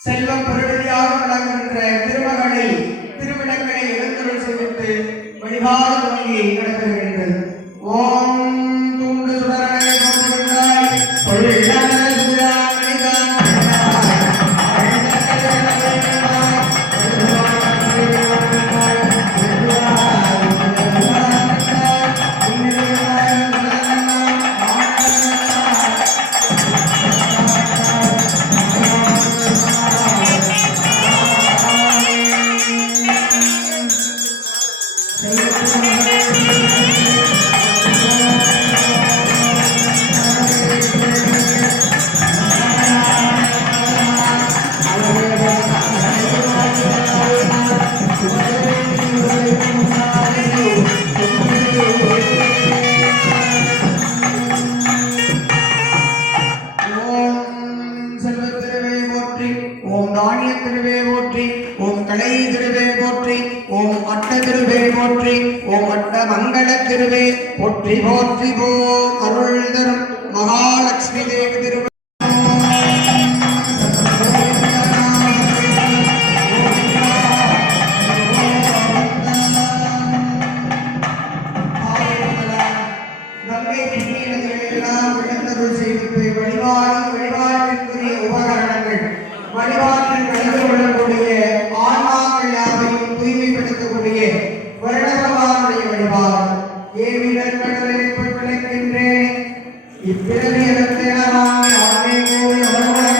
செல்வம் பெருவழியாக விளங்குகின்ற திருமகளை திருவிடங்களை எழுந்தருள் செய்வித்து வழிபாடு தொடங்கி நடைபெறுகின்றது. ஓம் தூண்டு சுடரனை திருவே போற்றி போற்றி போ அருள் தரும் மகாலட்சுமி தேவி திருவே வழிபாட்டிற்குரிய உபகரணங்கள் வழிபாட்டில் கலந்து கொள்ளக்கூடிய ஆன்மாக்கள் யாவையும் தூய்மைப்படுத்தக்கூடிய வருடபகவானுடைய வழிபாடு ஏவிடர் கடலை விளக்கின்றேன் இப்பிறவி இடத்தினாமே ஆமே கோவில் அவர்களை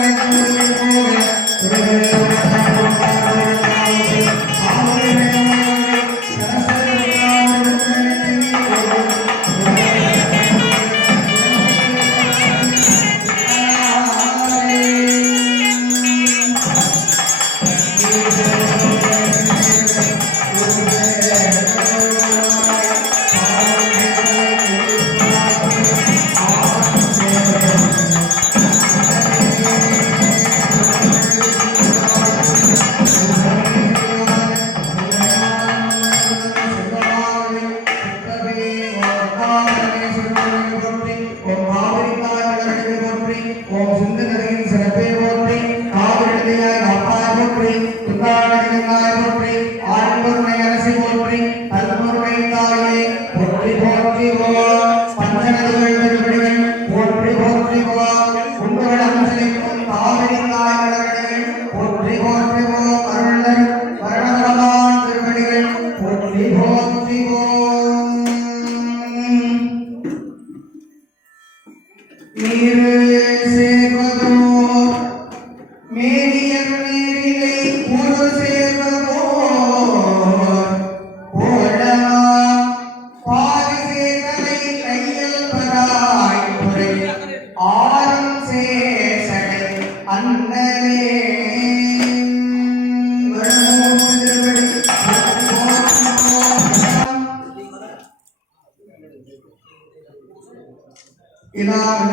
இல்லாம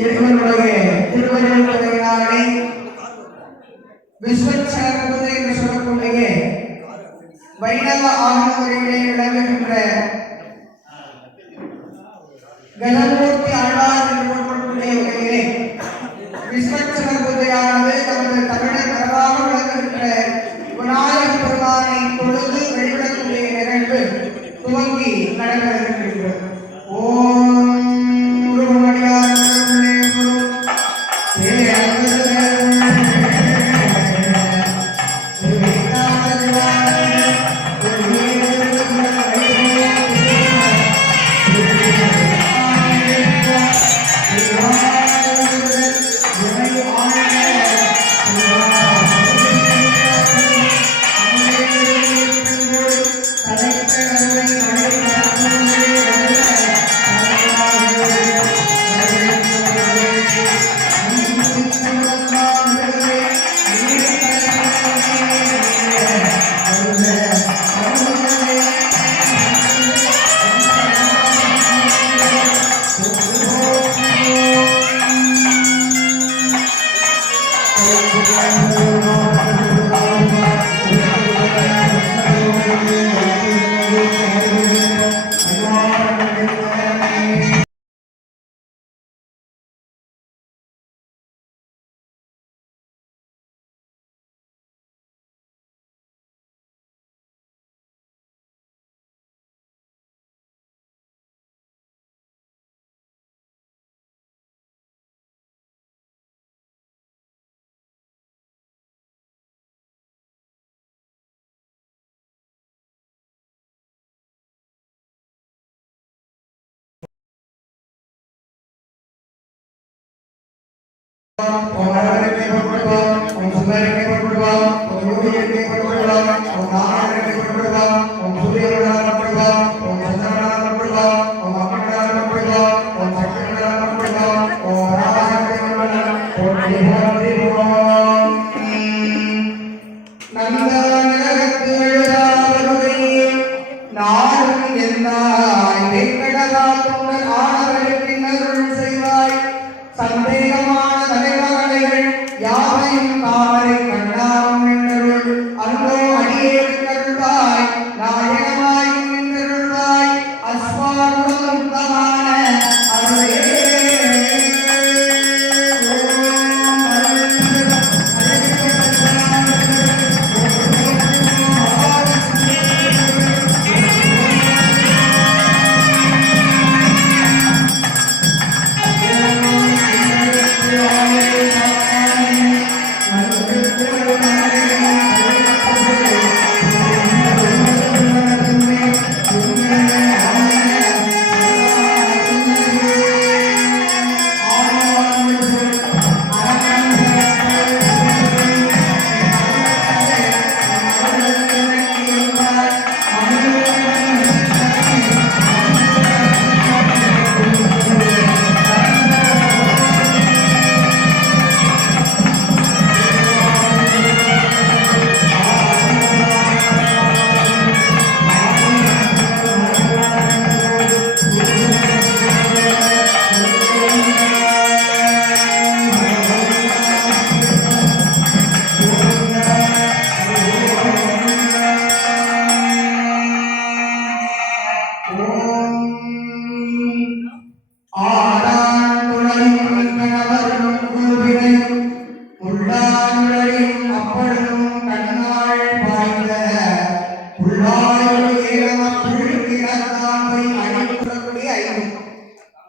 இறைவனுடைய திருவருளாலே விஸ்வச்சரபுதை என்று சொல்லக்கூடிய வைணவ ஆன்மவரிலே விளங்குகின்ற கணமூர்த்தி ஆழ்வார் என்று கூறக்கூடிய வகையிலே விஸ்வச்சரபுதையானது நமது தமிழர் வரலாறு விளங்குகின்ற விநாயக பெருமானை தொழுது வழிபடக்கூடிய நிகழ்வு துவங்கி நடைபெற இருக்கின்றது. ஓம் சந்தேகமான தலைவகைகள் யாவையும் காவலை கண்டாரும் என்றருள் அந்தோ அடியேற்கருள்வாய் நாயகமாய் நின்றருள்வாய் அஸ்வாருடன் உத்தமான அருளே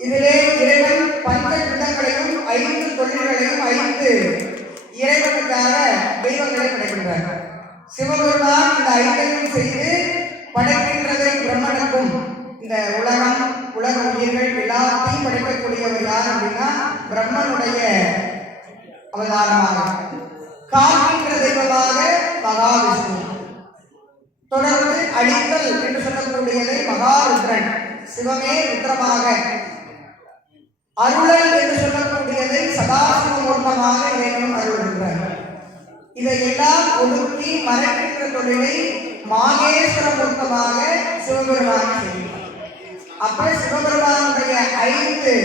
இதிலே இறைவன் பஞ்ச கிண்டங்களையும் 5 தொழில்களையும் 5 இறைவனுக்காக தெய்வங்களை படைக்கின்றார். சிவபெருமான் இந்த 5ஐயும் செய்து படைக்கின்றதை பிரம்மனுக்கும் இந்த உலக உயிர்கள் எல்லாத்தையும் படைக்கக்கூடியவர் யார் அப்படின்னா பிரம்மனுடைய அவதாரமாக காக்கின்ற தெய்வமாக மகாவிஷ்ணு, தொடர்ந்து அடித்தல் என்று சொல்லக்கூடியதை மகாருத்ரன், சிவமே ருத்ரமாக, அருளல் என்று சொல்லக்கூடியதை சதாசிவமூர்த்தமாக இறைவன் அருள்கின்றார். இதையெல்லாம் ஒடுக்கி மறைக்கின்ற தொழிலை மாகேஸ்வர மூர்த்தமாக சிவபெருமான் செய்கிறார். அப்ப சிவபெருமானுடைய 5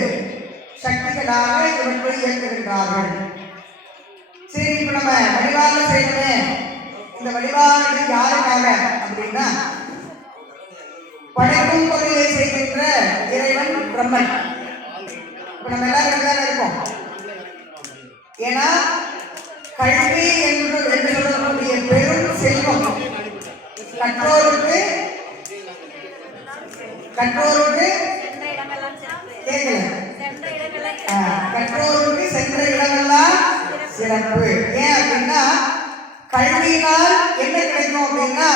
சக்திகளாக இவற்றை இயக்குகின்றார்கள். சரி, இப்ப நம்ம வழிபாடு செய்யணுமே. இந்த வழிபாடு யாருக்காக அப்படின்னா படைக்கும் பொருளை செய்கின்ற இறைவன் பிரம்மன். இப்ப நம்ம எல்லாரும் இருக்கோம். ஏன்னா கல்வி என்று சொல்லக்கூடிய பெரும் செல்வம் கற்றோருக்கு கற்றோருக்கு சென்ற இடமெல்லாம் சிறப்பு. ஏன் அப்படின்னா கல்வியினால் என்ன கிடைக்கும் அப்படின்னா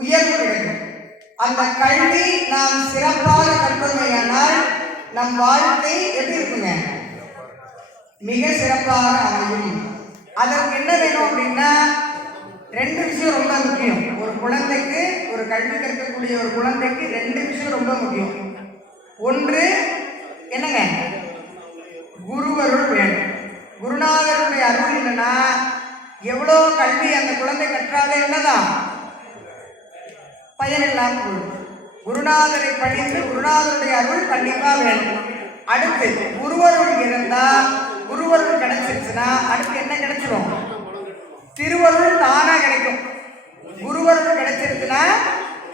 உயர்வு கிடைக்கும். அந்த கல்வி நாம் சிறப்பாக கற்றோமையானால் நம் வாழ்க்கை எப்படி இருக்குங்க? மிக சிறப்பாக அமையும். அதற்கு என்ன வேணும் அப்படின்னா 2 விஷயம் ரொம்ப முக்கியம். ஒரு குழந்தைக்கு, ஒரு கல்வி கற்கக்கூடிய ஒரு குழந்தைக்கு 2 விஷயம் ரொம்ப முக்கியம். ஒன்று என்னங்க? குருவருள் வேணும். குருநாதருடைய அருள் இல்லைன்னா எவ்வளோ கல்வி அந்த குழந்தை கற்றாலே என்னதான் பயனில்லாமல் போயிடும். குருநாதரை படித்து குருநாதருடைய அருள் கண்டிப்பா வேணும். அடுத்து குருவருள் இருந்தா, குருவருள் கிடைச்சிருச்சுன்னா அடுத்து என்ன கிடைச்சிடும்? திருவருள் தானா கிடைக்கும். குருவருள் கிடைச்சிருச்சுன்னா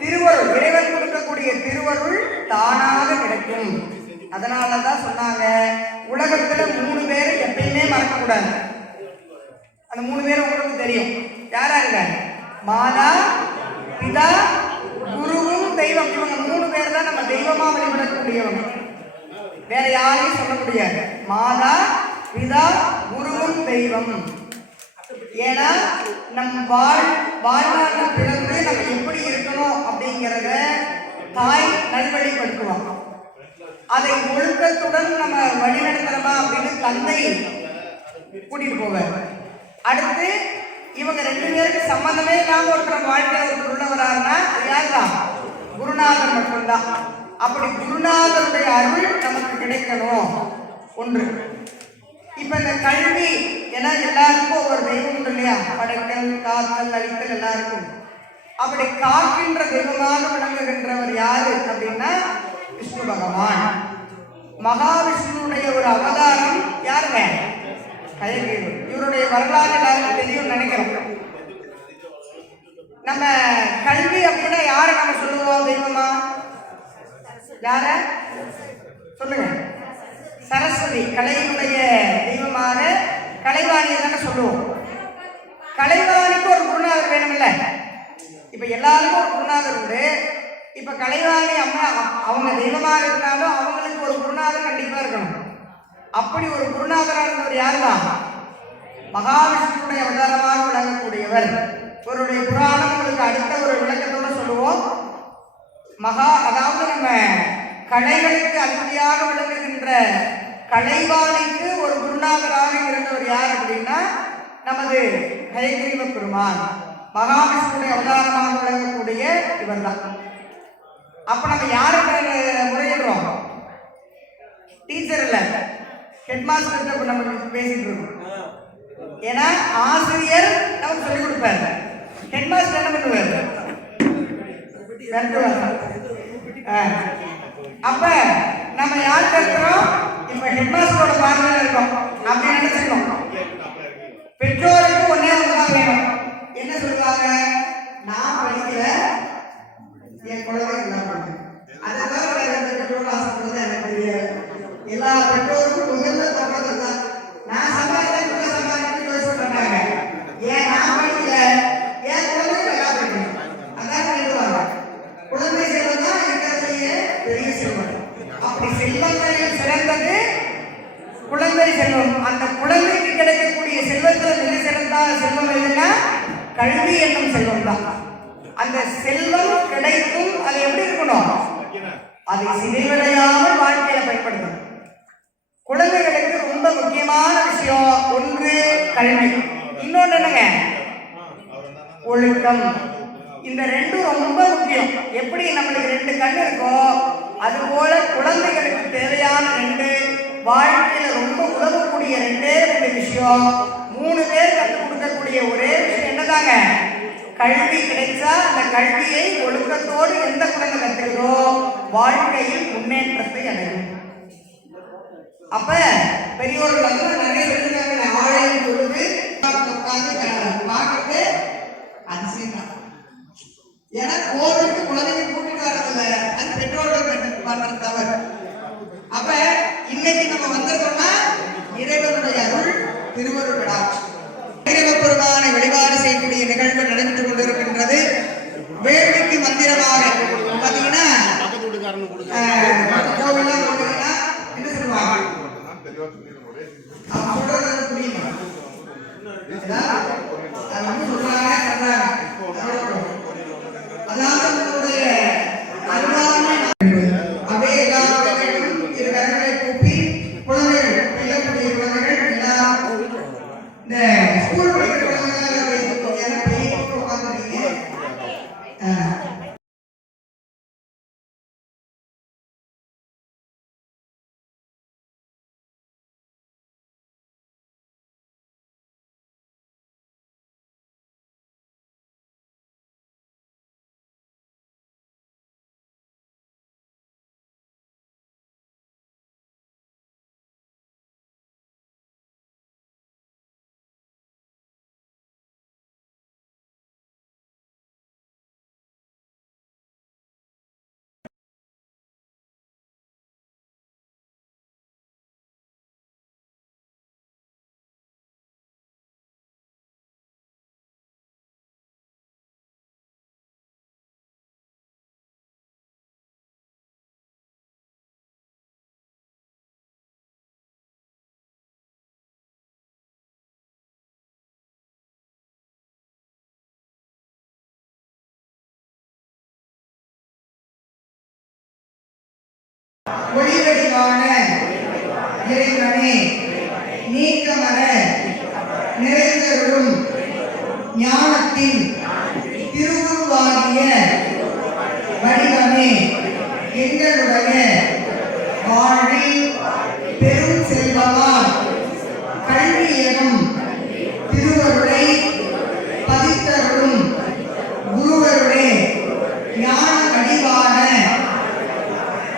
திருவருள், இறைவன் கொடுக்கக்கூடிய திருவருள் தானாக கிடைக்கும். அதனாலதான் சொன்னாங்க உலகத்துல 3 பேரை எப்பயுமே மறக்கக்கூடாது. அந்த 3 பேர் உங்களுக்கு தெரியும். யாரா இருக்க? மாதா, பிதா, குருவும் தெய்வம். இவங்க 3 பேர் தான் நம்ம தெய்வமா வழிபடக்கூடியவங்க. வேற யாரையும் சொல்ல முடியாது. மாதா, பிதா, குருவும் தெய்வம். ஏன்னா நம் வாழ்நாளில் பிறந்து நம்ம எப்படி இருக்கணும் அப்படிங்கிறத தாய் நல்வழிப்படுத்துவாங்க. அதை ஒழுக்கத்துடன் நம்ம வழிநடத்துறோமா அப்படின்னு தந்தை கூட்டிட்டு போவார். அடுத்து இவங்க 2 பேருக்கு சம்பந்தமே இல்லாம ஒருத்தர் வாழ்க்கையில் ஒருத்தர் உள்ளவராருன்னா அது யாருதான்? குருநாதர் மட்டும்தான். அப்படி குருநாதருடைய அருள் நமக்கு கிடைக்கணும். ஒன்று. இப்ப இந்த கல்வி, ஏன்னா எல்லாருக்கும் ஒவ்வொரு தெய்வம் உண்டு இல்லையா? படைத்தல், காத்தல், அழித்தல் எல்லாருக்கும். அப்படி காக்கின்ற தெய்வமாக விளங்குகின்றவர் யாரு அப்படின்னா விஷ்ணு பகவான். மகாவிஷ்ணுடைய ஒரு அவதாரம் யாருங்க? ஹயக்ரீவர். இவருடைய வரலாறு எல்லாருக்கும் தெரியும் நினைக்கிறோம். நம்ம கல்வி அப்படின்னா யாரை நம்ம சொல்லுவோம் தெய்வமா? யார சொல்லுங்க? சரஸ்வதி. கலையினுடைய தெய்வமாக கலைவாணியை தானே சொல்லுவோம். கலைவாணிக்கு ஒரு குருநாதர் வேணும்ல. இப்ப எல்லாருக்கும் ஒரு குருநாதர் உண்டு. இப்ப கலைவாணி அம்மா அவங்க தெய்வமாக இருந்தாலும் அவங்களுக்கு ஒரு குருநாதர் கண்டிப்பா இருக்கணும். அப்படி ஒரு குருநாதராக இருந்தவர் யாருதான்? மகாவிஷ்ணுடைய அவதாரமாக விளங்கக்கூடியவர். இவருடைய புராணம் உங்களுக்கு அடுத்த ஒரு விளக்கத்தோட சொல்லுவோம். அதாவது நம்ம கலைகளுக்கு அதிபதியாக விளங்குகின்ற கலைவாணிக்கு ஒரு குருநாதராக இருந்தவர் யார் அப்படின்னா நமது ஹயக்ரீவ பெருமான். மகாவிஷ்ணுடைய அவதாரமாக விளங்கக்கூடிய இவர் தான். அப்ப நம்ம யாருக்கு முறையிடுறோம்? டீச்சர் இல்ல, ஹெட்மாஸ்டர் நம்ம பேசிட்டு இருக்கோம். ஏன்னா ஆசிரியர் நமக்கு சொல்லிக் கொடுப்பாரு, ஹெட்மாஸ்டர் என்ன பண்ணுவாரு? அப்ப நம்ம யார் கேட்கிறோம்? இப்ப ஹெட்மாஸ்டரோட பார்வையில் இருக்கோம் அப்படின்னு நினைச்சுக்கணும். பெற்றோருக்கு ஒன்னே ஒன்றுதான் வேணும். என்ன சொல்லுவாங்க? நான் படிக்கல, என் குழந்தை என்ன பண்ணுது. அதை தவிர எந்த பெற்றோர் ஆசைப்படுறது எனக்கு தெரியாது. எல்லா பெற்றோருக்கும் முதல்ல சொல்றது தான், நான் சம்பாதிக்க சொல்றாங்க. ஏன் நான் படிக்கல, என் குழந்தை நல்லா படிக்கணும். அதான் சொல்லுவாங்க. குழந்தை செல்வம் தான் இருக்கிறதுலேயே பெரிய செல்வம். அப்படி செல்வங்களில் சிறந்தது குழந்தை செல்வம். அந்த குழந்தைக்கு கிடைக்கக்கூடிய செல்வத்தில் மிக சிறந்த செல்வம் எதுன்னா கல்வி என்னும் செல்வம் தான். அந்த செல்வம் கிடைக்கும், அது எப்படி இருக்கணும்? அதை சிதைவடையாமல் வாழ்க்கையில பயன்படுத்தணும். குழந்தைகளுக்கு ரொம்ப முக்கியமான விஷயம் ஒன்று கல்வி, இன்னொன்று என்னங்க? ஒழுக்கம். இந்த 2 ரொம்ப முக்கியம். எப்படி நம்மளுக்கு 2 கண் இருக்கோ அது போல குழந்தைகளுக்கு தேவையான 2 வாழ்க்கையில ரொம்ப உதவக்கூடிய 2 விஷயம் 3 பேர் கற்றுக் கொடுக்கக்கூடிய ஒரே விஷயம் என்னதாங்க? கல்வி கிடைச்சா அந்த கல்வியை ஒழுக்கத்தோடு எந்த குழந்தை கற்றுக்கிறோ வாழ்க்கையில் முன்னேற்றத்தை அடையும். அப்ப பெரியோர்கள் வந்து நிறைய சொல்லிருக்காங்க, ஆலயம் தொழுது பார்க்கறது அதிசயம் தான். ஏன்னா கோவிலுக்கு குழந்தைங்க கூட்டிட்டு வரதில்ல, அது பெற்றோர்கள் பண்றது தவறு. அப்ப இன்னைக்கு நம்ம வந்திருக்கோம்னா இறைவனுடைய அருள், திருவருள் விழாட்சி, பெருமானை வழிபாடு செய்யக்கூடிய நிகழ்வு நடைபெற்றுக் கொண்டிருக்கின்றது. வேள்விக்கு மந்திரமாக பாத்தீங்கன்னா என்ன சொல்லுவாங்க, ஒளிவடிவான இறைவனே, நீக்கமர நிறைந்தருளும் ஞானத்தின் திருவுருவாகிய வடிவமே, எங்களுடைய வாழ்வில் பெரும் செல்வமால் கல்வியகம் திருவருளை பதித்தருளும் குருவருடைய ஞான வடிவான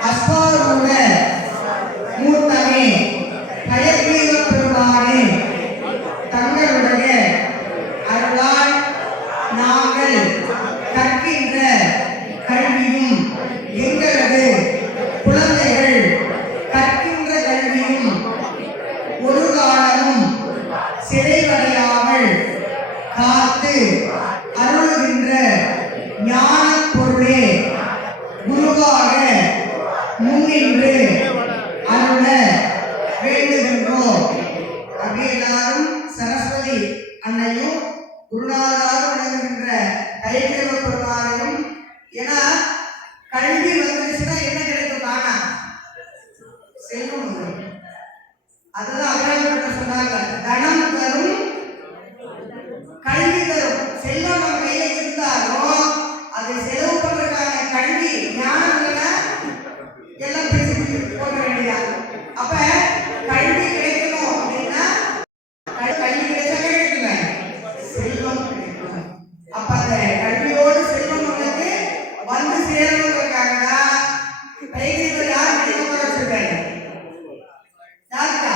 அஸ்வாரூட மூர்த்தமே, கயக்ரீவ பெருமானே, தங்களுடைய அருளால் நாங்கள் கற்கின்ற கல்வியும் எங்களது குழந்தைகள் கற்கின்ற கல்வியும் ஒரு காலமும் சிறைவடையாமல் காத்து அருளுகின்ற ஞான பொருளே குருவாக முன்னின்று அருள வேண்டுகின்றோம். அப்படி எல்லாரும் சரஸ்வதி அன்னையும் குருநாதராக விளங்குகின்ற கைகேவ பெருமானையும், ஏன்னா கல்வி வந்துச்சுன்னா என்ன கிடைக்கும், தானா செல்வம் வரும். அதுதான் அபிராம சொன்னாங்க, தனம் தரும் கல்வி தரும். செல்வம் நம்ம கையில இருந்தாலும் அதை செலவு பண்றதுக்கான கல்வி ஞானம் இல்லைன்னா எல்லாம் பேசி போக வேண்டியதா. அப்ப கல்வி கிடைக்கணும் அப்படின்னா கல்வி கிடைச்சாலே கிடைக்குங்க, செல்வம் கிடைக்கும். அப்ப அந்த கல்வியோடு செல்வம் நமக்கு வந்து சேரணுங்கிறதுக்காக தான் கைகேவர் யார் கிடைக்க வச்சிருக்காரு, யாருக்கா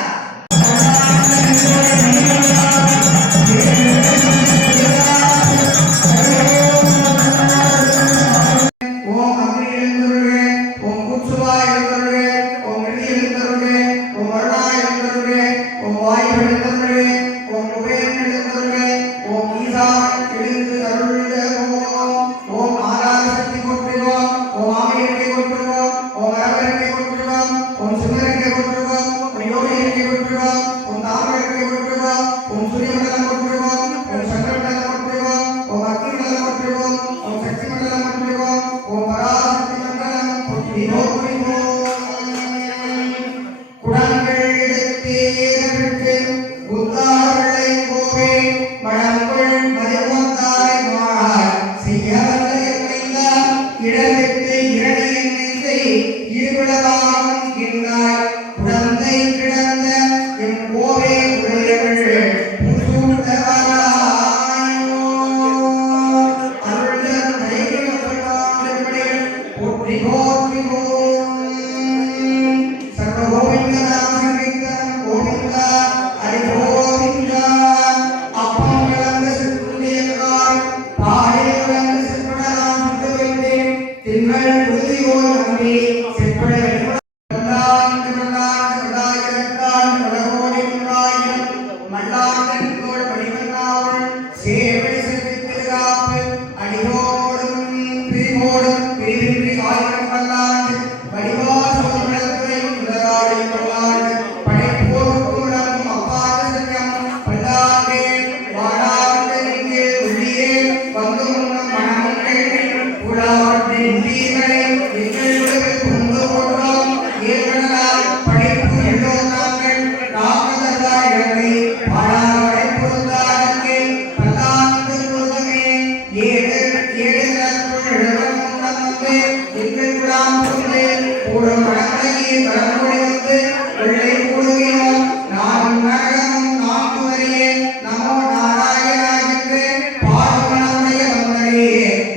ஒரு மனமுறையே பரமொழி வந்து வெள்ளை கூடுகிறார் நான் நரகமும் நான்கு வரையே நமோ நாராயணா என்று பாடுமனமுடைய வந்தனே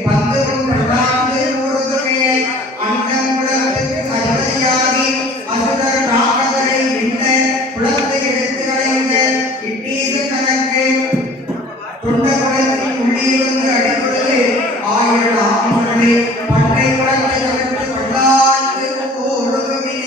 பந்தும் பிரதாந்து கூறுதுமே அண்ணன் குலத்துக்கு அதிபதியாகி அசுரர் ராமதரை நின்ற குலத்தை எடுத்து அடைந்த இட்டீது தனக்கு தொண்டகுலத்தின் உள்ளே வந்து அடிப்பொழுது ஆயிரம் ஆமர்களே பண்டை குலத்தை தவிர்த்து கொண்டாந்து கூறுதுமே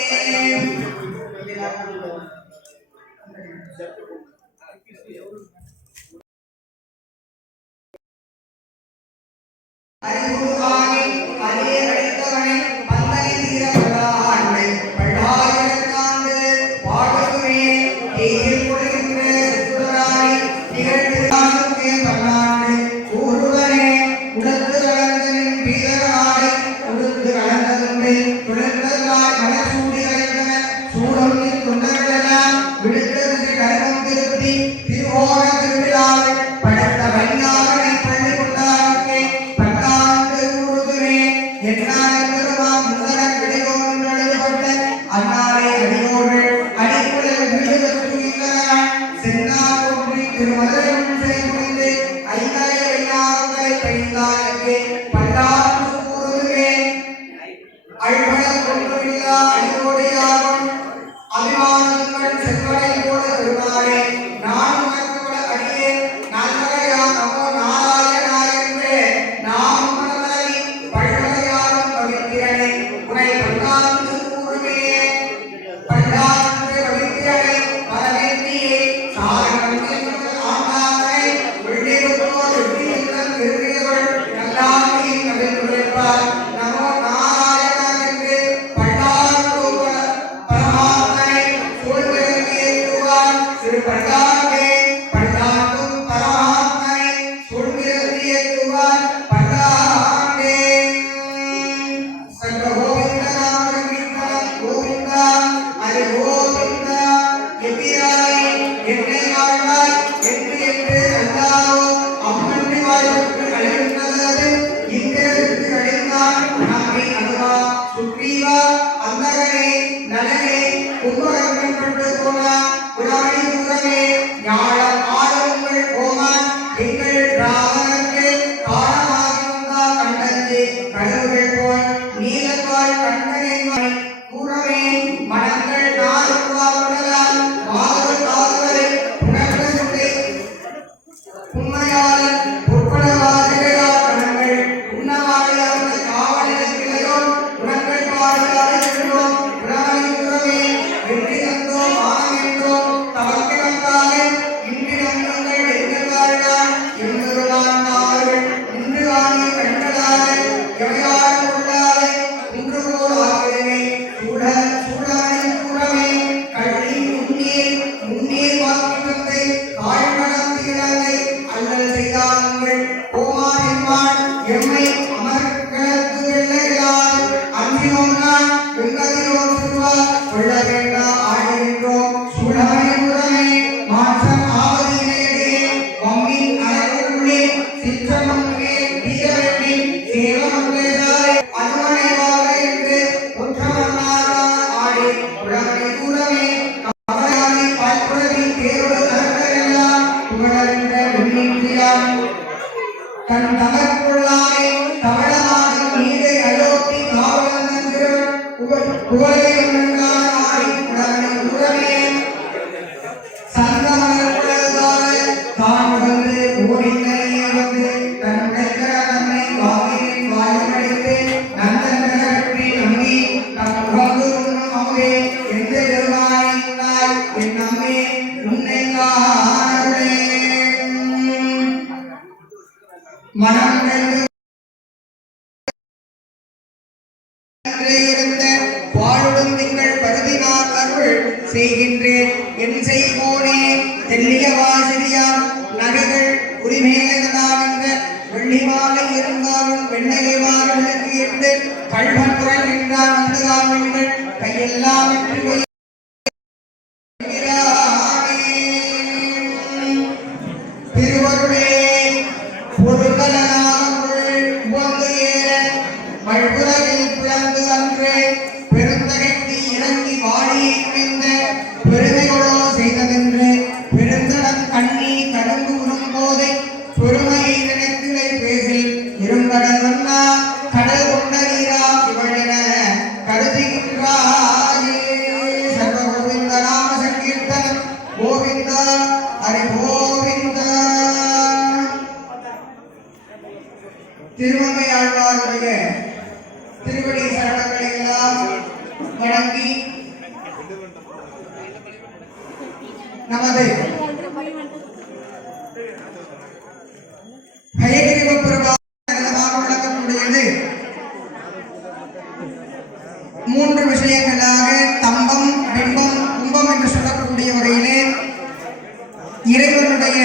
அறிவுருவானே அரிய அழைத்தவனே பந்தனை தீர பல்லாண்டு பல்லாயிரத்தாண்டு பாடுமே தேயில் கொடுக்கின்ற சுடராணி நிகழ்த்தியானுக்கே பல்லாண்டு கூறுவனே உடத்து கலந்தனின் பீதராணி உடுத்து கலந்ததுமே துளர்ந்ததாய் மலசூடி கலைந்தன சூடம் தொண்டர்களெல்லாம் விடுத்தது கருமம் திருத்தி திருவோண திருவிழாவை படைத்த வைநாகனை பள்ளி கொண்டாருக்கே பல்லாண்டு கூறுதுமே என்னாலே பெருமான் முதலன் விடையோடு நடுப்பட்ட அன்னாரே அடியோர்கள் அடிக்குழல் விடுதற்குகிறார் சென்னார் ஒன்றி திருமலரும் செய்து ஐந்தாய வைநாகனை பைந்தாருக்கு பல்லாண்டு கூறுதுமே அழ்வழக் கொன்றுமில்லா அடியோடையாகும் அபிமானங்கள் செல்வனை போல பெருமாளே நான் உனக்கு அடியே நல்லவையா நமோ நாராயணா என்று நாம் மனதை பல்வகையாலும் பவித்திரனே உனை பல்லாண்டு கூறுமே பல்லாண்டு பவித்திரனே பரவேந்தியே சாரணம் ஆண்டாமை வெள்ளிருப்போர் வெற்றியுடன் விரும்பியவள் நல்லாமை கவிழ்ந்துரைப்பார் நமோ நாராயணா என்று பல்லாண்டு பரமாத்மனை சூழ்நிலையேற்றுவார் சிறு பல்லாண்டே பல்லாண்டும் பரமாத்மனை சூழ்நிலையேற்றுவார் பல்லாண்டே சங்க கோவிந்தநாம கீர்த்தனம் கோவிந்தா ஹரி கோவிந்தா எப்பிராய் என்னை வாழ்வாய் என்று என்று அல்லாவோ அம்மன்றி வாழ்வுக்கு அழிந்தது இந்திரருக்கு அழிந்தான் நம்பி அதுவா சுக்ரீவா அந்தகனே நலனே கும்பகர்ணன் பட்டு போனா புராணி முகமே ஞாழம் ஆளுங்கள் கோமான் எங்கள் ராவணருக்கு காரணமாகி வந்தா கண்டஞ்சே கடவுள் போல் நீலத்தாள் கண்டனை கூறவே மனங்கள் நாளுவாருடலாம் மாதவர் காதலை உணர்ந்தே உண்மையாளர் உட்படவாதிகளார் கணங்கள் உண்ணவாடியார்ந்த காவலிடத்திலையோ உணங்கள் பாடியாரின்றோம் உணவை உறவே வெற்றி தந்தோம் ஆனந்தோம் தவக்கு வந்தாக இன்று நம்பங்கள் எங்கள்வாழ்தான் எங்களுடன் நாவர்கள் இன்று வாங்கி கண்களாக எவையாரும் கொள்ளாத இன்று போல் ஆகிறவே சூடானை கூறவே கள்ளி முன்னீர் வாக்கினத்தை காழ்மணத்தினரை அல்லல் செய்தார்கள் கோமான் என்பான் எம்மை அமர்களத்து வெள்ளைகளால் அந்தினோன்னால் வெங்கதிரோன் சிறுவா கொள்ள வேண்டா ஆடுகின்றோம் சூழமை உறமே மாற்றம் ஆவதியினையே மம்மின் அறைக்குள்ளே சிற்றமம் மேல் வீரவெட்டி சேவமன்றேதாய் அனுமனைவாக என்று குற்றமன்னாரால் ஆடி உழமை கூறமே கவலையானை பாய்ப்புறவி தேரோடு தரக்கரெல்லாம் புகழறிந்த விண்ணின்றியான் தன் தமக்குள்ளானே தவளமாக நீரை அயோத்தி காவலன் புகழை உணர்ந்தான ஆடி உடனே உறவே சங்கமலர் குழல்தார தான் வந்து ஓடிக்கரையே வந்து தன் உடைக்கிற தன்னை வாங்கியின் வாயமடைத்து நந்தன் நகரற்றி நம்பி தன் உகந்து உண்ணும் அமுதே எந்த பெருமானை உண்டாய் என் அம்மே உன்னை காணலே மனம் இருந்த வாழும் திங்கள் பருதினார் அருள் செய்கின்றேன் என் செய்கோனே தெல்லிய வாசிரியாம் நகைகள் உரிமேலதான் என்ற வெள்ளி மாலை இருந்தாலும் வெண்ணையை வாழலுக்கு என்று கல்வன்குரல் நின்றான் வந்து காமிங்கள் கையெல்லாம் திருவருளே பொருள்களால் உகந்து ஏற மழ்புறவில் பிளந்து அன்றே பெருந்த திருமங்கை ஆழ்வாருடைய திருவடி சரணங்களை எல்லாம் வணங்கி நமது ஹயகிரிவ பிரபாகரமாக விளக்கக்கூடியது 3 விஷயங்களாக தம்பம், பிம்பம், கும்பம் என்று சொல்லக்கூடிய வகையிலே இறைவனுடைய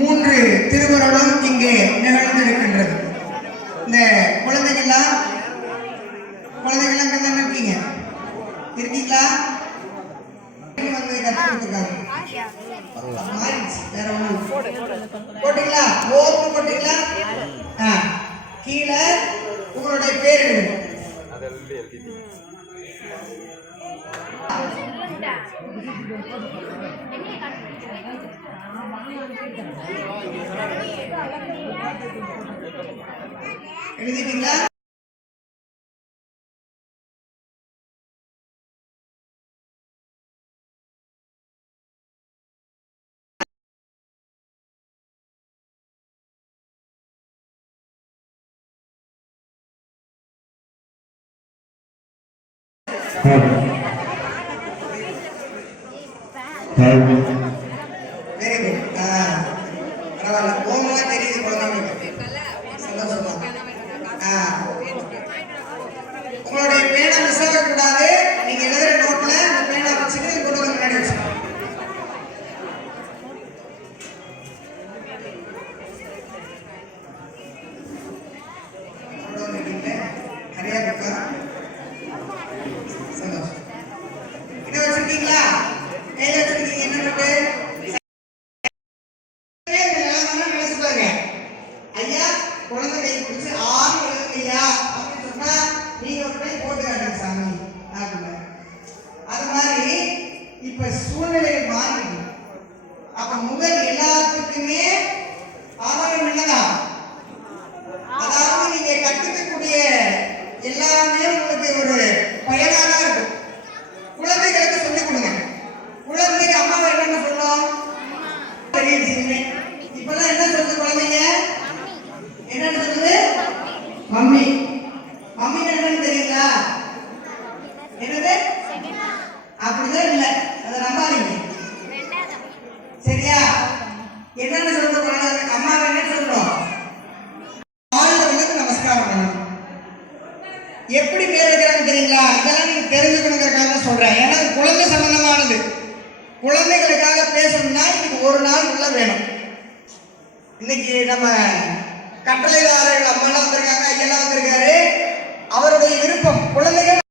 3 திருவருளும் இங்கே நிகழ்ந்திருக்கின்றது. இந்த குழந்தைகள்லாம் அங்கே தானே இருக்கீங்களா? வந்து கற்றுக் வேற ஒன்றும் போட்டீங்களா? ஓப்பு போட்டீங்களா? கீழே உங்களுடைய பேர் எழுதிட்டீங்களா? Very good. பரவாயில்ல, ஓமெல்லாம் தெரியுது குழந்தைங்களுக்கு. சந்தோஷமா. உங்களுடைய பேனா மிஸ் ஆகக்கூடாது. நீங்க எழுதுற நோட்ல இந்த பேனா வச்சுட்டு கொண்டு வந்து முன்னாடி வச்சு நிறைய இருக்கா? சந்தோஷம். என்ன வச்சிருக்கீங்களா? கையில வச்சிருக்கீங்க. என்ன நோட்டு? ஐயா குழந்தை கை பிடிச்சு ஆறு எழுதுங்கய்யா அப்படின்னு சொன்னா நீங்க ஒரு கை போட்டு காட்டுங்க சாமி அப்படின்னு. அது மாதிரி இப்ப சூழ்நிலை மாறி அப்ப முதல் எல்லாத்துக்குமே ஆதாரம் என்னதான்? அதாவது நீங்க கத்துக்கக்கூடிய எல்லாமே உங்களுக்கு ஒரு பயனாக இருக்கும். குழந்தைகளுக்கு சொல்லிக் கொடுங்க. குழந்தைங்க அம்மாவை என்னென்ன சொல்லும்? பெரிய விஷயமே. இப்பெல்லாம் என்ன சொல்லுது குழந்தைங்க? என்னன்னு சொல்லுது? மம்மி. மம்மி என்னன்னு தெரியுங்களா? என்னது? அப்படிதான் இல்ல, அதை நம்பாதீங்க. சரியா? என்னன்னு சொல்றது? அம்மாவை என்ன சொல்றோம்? ஆழ்ந்தவங்களுக்கு நமஸ்காரம் பண்ணணும். எப்படி பேர் வைக்கிறாங்க தெரியுங்களா? இதெல்லாம் நீங்க தெரிஞ்சுக்கணுங்கிறதுக்காக சொல்றேன். ஏன்னா குழந்தை சம்பந்தமானது. குழந்தைகளுக்காக பேசணும்னா இன்னைக்கு ஒரு நாள் உள்ள வேணும். இன்னைக்கு நம்ம கட்டளைதாரர்கள் அம்மாலாம் வந்திருக்காங்க, ஐயெல்லாம் வந்திருக்காரு. அவருடைய விருப்பம் குழந்தைகள்